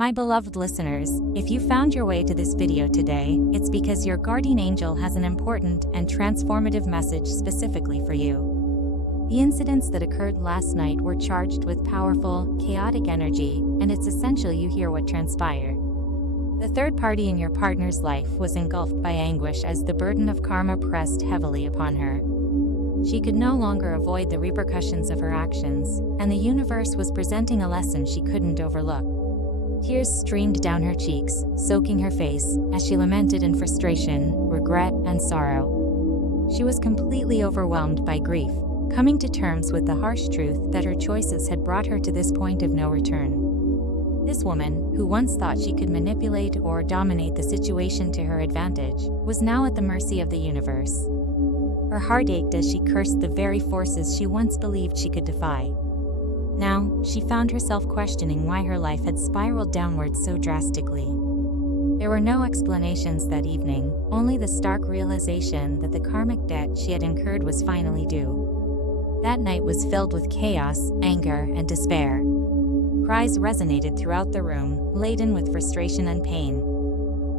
My beloved listeners, if you found your way to this video today, it's because your guardian angel has an important and transformative message specifically for you. The incidents that occurred last night were charged with powerful, chaotic energy, and it's essential you hear what transpired. The third party in your partner's life was engulfed by anguish as the burden of karma pressed heavily upon her. She could no longer avoid the repercussions of her actions, and the universe was presenting a lesson she couldn't overlook. Tears streamed down her cheeks, soaking her face, as she lamented in frustration, regret, and sorrow. She was completely overwhelmed by grief, coming to terms with the harsh truth that her choices had brought her to this point of no return. This woman, who once thought she could manipulate or dominate the situation to her advantage, was now at the mercy of the universe. Her heart ached as she cursed the very forces she once believed she could defy. Now, she found herself questioning why her life had spiraled downwards so drastically. There were no explanations that evening, only the stark realization that the karmic debt she had incurred was finally due. That night was filled with chaos, anger, and despair. Cries resonated throughout the room, laden with frustration and pain.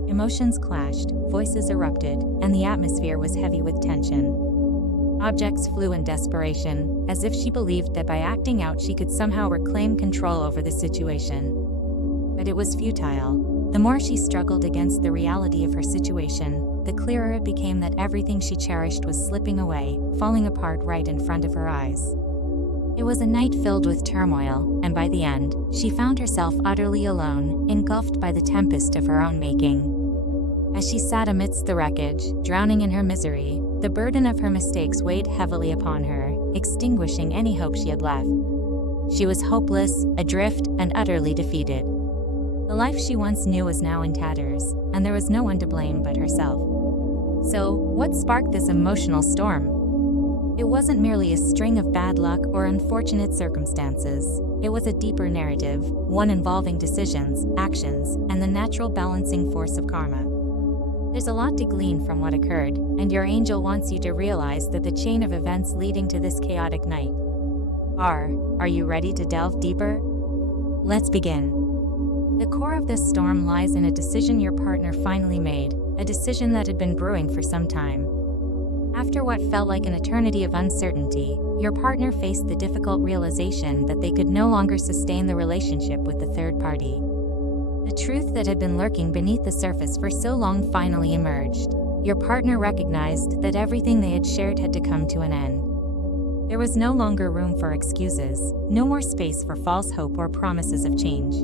Emotions clashed, voices erupted, and the atmosphere was heavy with tension. Objects flew in desperation, as if she believed that by acting out she could somehow reclaim control over the situation. But it was futile. The more she struggled against the reality of her situation, the clearer it became that everything she cherished was slipping away, falling apart right in front of her eyes. It was a night filled with turmoil, and by the end, she found herself utterly alone, engulfed by the tempest of her own making. As she sat amidst the wreckage, drowning in her misery, the burden of her mistakes weighed heavily upon her, extinguishing any hope she had left. She was hopeless, adrift, and utterly defeated. The life she once knew was now in tatters, and there was no one to blame but herself. So, what sparked this emotional storm? It wasn't merely a string of bad luck or unfortunate circumstances. It was a deeper narrative, one involving decisions, actions, and the natural balancing force of karma. There's a lot to glean from what occurred, and your angel wants you to realize that the chain of events leading to this chaotic night are you ready to delve deeper? Let's begin. The core of this storm lies in a decision your partner finally made, a decision that had been brewing for some time. After what felt like an eternity of uncertainty, your partner faced the difficult realization that they could no longer sustain the relationship with the third party. The truth that had been lurking beneath the surface for so long finally emerged. Your partner recognized that everything they had shared had to come to an end. There was no longer room for excuses, no more space for false hope or promises of change.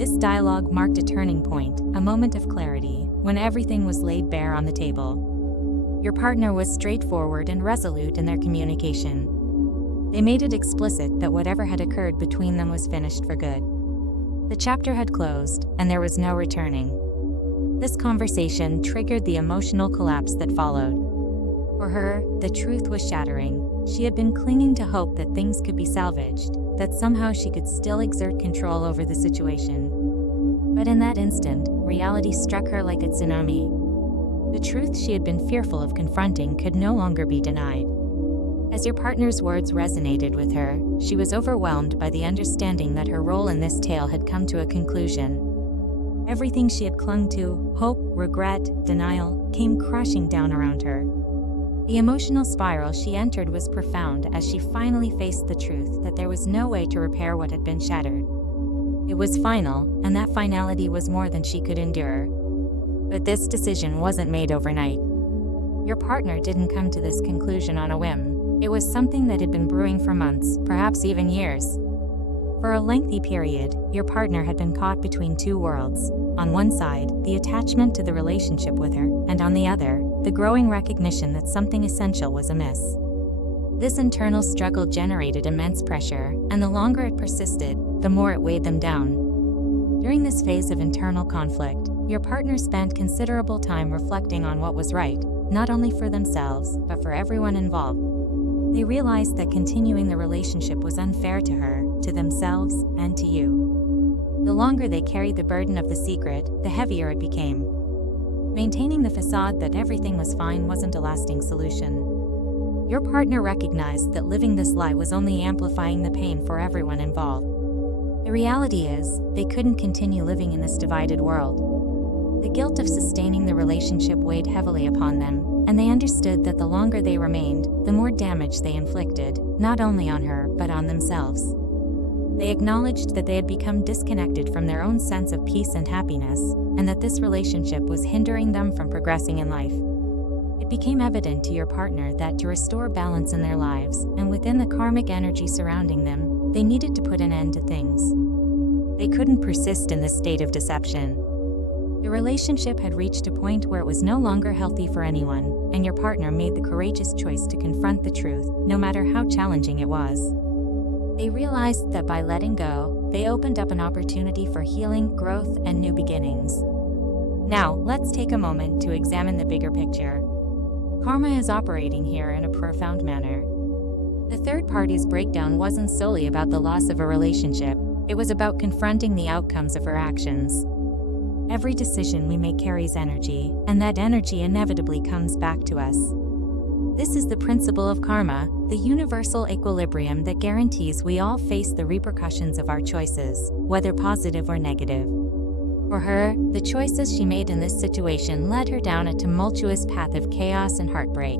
This dialogue marked a turning point, a moment of clarity, when everything was laid bare on the table. Your partner was straightforward and resolute in their communication. They made it explicit that whatever had occurred between them was finished for good. The chapter had closed, and there was no returning. This conversation triggered the emotional collapse that followed. For her, the truth was shattering. She had been clinging to hope that things could be salvaged, that somehow she could still exert control over the situation. But in that instant, reality struck her like a tsunami. The truth she had been fearful of confronting could no longer be denied. As your partner's words resonated with her, she was overwhelmed by the understanding that her role in this tale had come to a conclusion. Everything she had clung to, hope, regret, denial, came crashing down around her. The emotional spiral she entered was profound as she finally faced the truth that there was no way to repair what had been shattered. It was final, and that finality was more than she could endure. But this decision wasn't made overnight. Your partner didn't come to this conclusion on a whim. It was something that had been brewing for months, perhaps even years. For a lengthy period, your partner had been caught between two worlds. On one side, the attachment to the relationship with her, and on the other, the growing recognition that something essential was amiss. This internal struggle generated immense pressure, and the longer it persisted, the more it weighed them down. During this phase of internal conflict, your partner spent considerable time reflecting on what was right, not only for themselves, but for everyone involved. They realized that continuing the relationship was unfair to her, to themselves, and to you. The longer they carried the burden of the secret, the heavier it became. Maintaining the facade that everything was fine wasn't a lasting solution. Your partner recognized that living this lie was only amplifying the pain for everyone involved. The reality is, they couldn't continue living in this divided world. The guilt of sustaining the relationship weighed heavily upon them, and they understood that the longer they remained, the more damage they inflicted, not only on her, but on themselves. They acknowledged that they had become disconnected from their own sense of peace and happiness, and that this relationship was hindering them from progressing in life. It became evident to your partner that to restore balance in their lives, and within the karmic energy surrounding them, they needed to put an end to things. They couldn't persist in this state of deception. The relationship had reached a point where it was no longer healthy for anyone, and your partner made the courageous choice to confront the truth, no matter how challenging it was. They realized that by letting go, they opened up an opportunity for healing, growth, and new beginnings. Now, let's take a moment to examine the bigger picture. Karma is operating here in a profound manner. The third party's breakdown wasn't solely about the loss of a relationship, it was about confronting the outcomes of her actions. Every decision we make carries energy, and that energy inevitably comes back to us. This is the principle of karma, the universal equilibrium that guarantees we all face the repercussions of our choices, whether positive or negative. For her, the choices she made in this situation led her down a tumultuous path of chaos and heartbreak.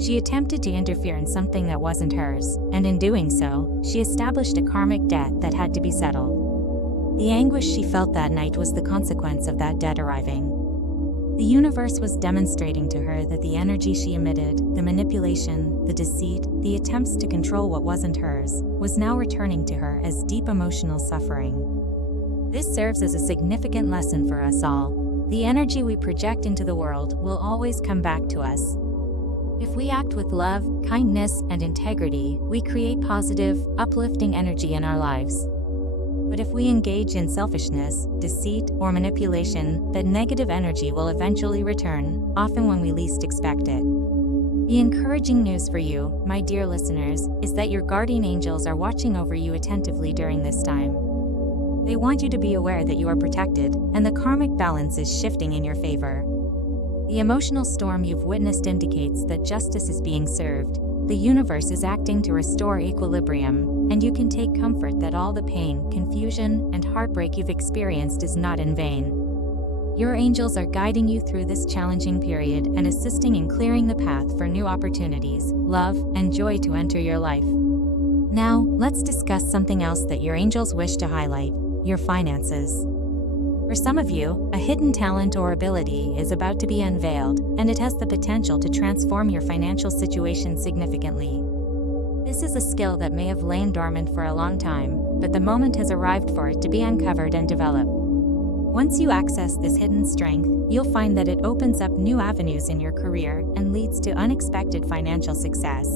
She attempted to interfere in something that wasn't hers, and in doing so, she established a karmic debt that had to be settled. The anguish she felt that night was the consequence of that debt arriving. The universe was demonstrating to her that the energy she emitted, the manipulation, the deceit, the attempts to control what wasn't hers, was now returning to her as deep emotional suffering. This serves as a significant lesson for us all. The energy we project into the world will always come back to us. If we act with love, kindness, and integrity, we create positive, uplifting energy in our lives. But if we engage in selfishness, deceit, or manipulation, that negative energy will eventually return, often when we least expect it. The encouraging news for you, my dear listeners, is that your guardian angels are watching over you attentively during this time. They want you to be aware that you are protected, and the karmic balance is shifting in your favor. The emotional storm you've witnessed indicates that justice is being served. The universe is acting to restore equilibrium, and you can take comfort that all the pain, confusion, and heartbreak you've experienced is not in vain. Your angels are guiding you through this challenging period and assisting in clearing the path for new opportunities, love, and joy to enter your life. Now, let's discuss something else that your angels wish to highlight: your finances. For some of you, a hidden talent or ability is about to be unveiled, and it has the potential to transform your financial situation significantly. This is a skill that may have lain dormant for a long time, but the moment has arrived for it to be uncovered and developed. Once you access this hidden strength, you'll find that it opens up new avenues in your career and leads to unexpected financial success.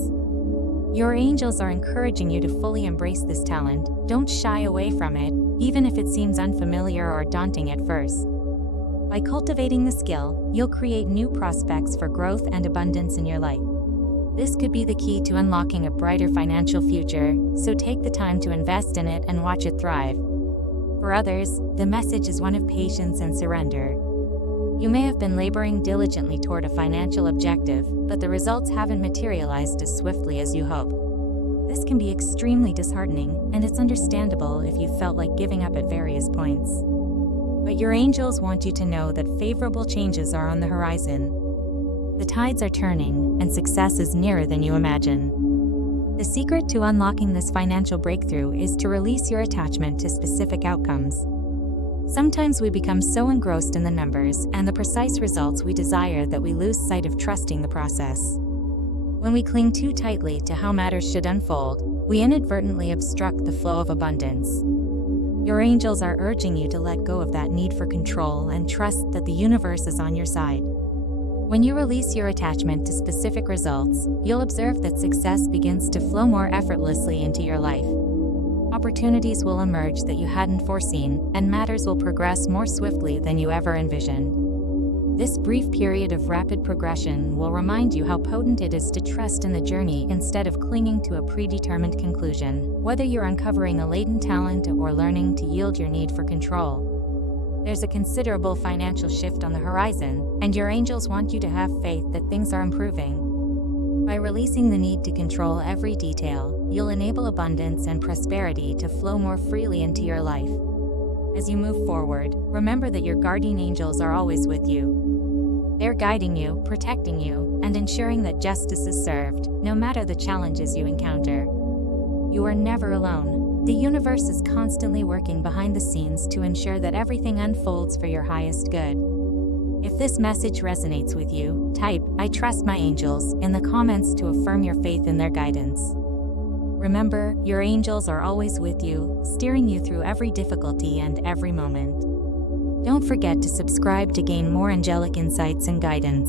Your angels are encouraging you to fully embrace this talent. Don't shy away from it, even if it seems unfamiliar or daunting at first. By cultivating the skill, you'll create new prospects for growth and abundance in your life. This could be the key to unlocking a brighter financial future, so take the time to invest in it and watch it thrive. For others, the message is one of patience and surrender. You may have been laboring diligently toward a financial objective, but the results haven't materialized as swiftly as you hoped. This can be extremely disheartening, and it's understandable if you felt like giving up at various points. But your angels want you to know that favorable changes are on the horizon. The tides are turning, and success is nearer than you imagine. The secret to unlocking this financial breakthrough is to release your attachment to specific outcomes. Sometimes we become so engrossed in the numbers and the precise results we desire that we lose sight of trusting the process. When we cling too tightly to how matters should unfold, we inadvertently obstruct the flow of abundance. Your angels are urging you to let go of that need for control and trust that the universe is on your side. When you release your attachment to specific results, you'll observe that success begins to flow more effortlessly into your life. Opportunities will emerge that you hadn't foreseen, and matters will progress more swiftly than you ever envisioned. This brief period of rapid progression will remind you how potent it is to trust in the journey instead of clinging to a predetermined conclusion, whether you're uncovering a latent talent or learning to yield your need for control. There's a considerable financial shift on the horizon, and your angels want you to have faith that things are improving. By releasing the need to control every detail, You'll enable abundance and prosperity to flow more freely into your life. As you move forward, remember that your guardian angels are always with you. They're guiding you, protecting you, and ensuring that justice is served, no matter the challenges you encounter. You are never alone. The universe is constantly working behind the scenes to ensure that everything unfolds for your highest good. If this message resonates with you, type "I trust my angels" in the comments to affirm your faith in their guidance. Remember, your angels are always with you, steering you through every difficulty and every moment. Don't forget to subscribe to gain more angelic insights and guidance.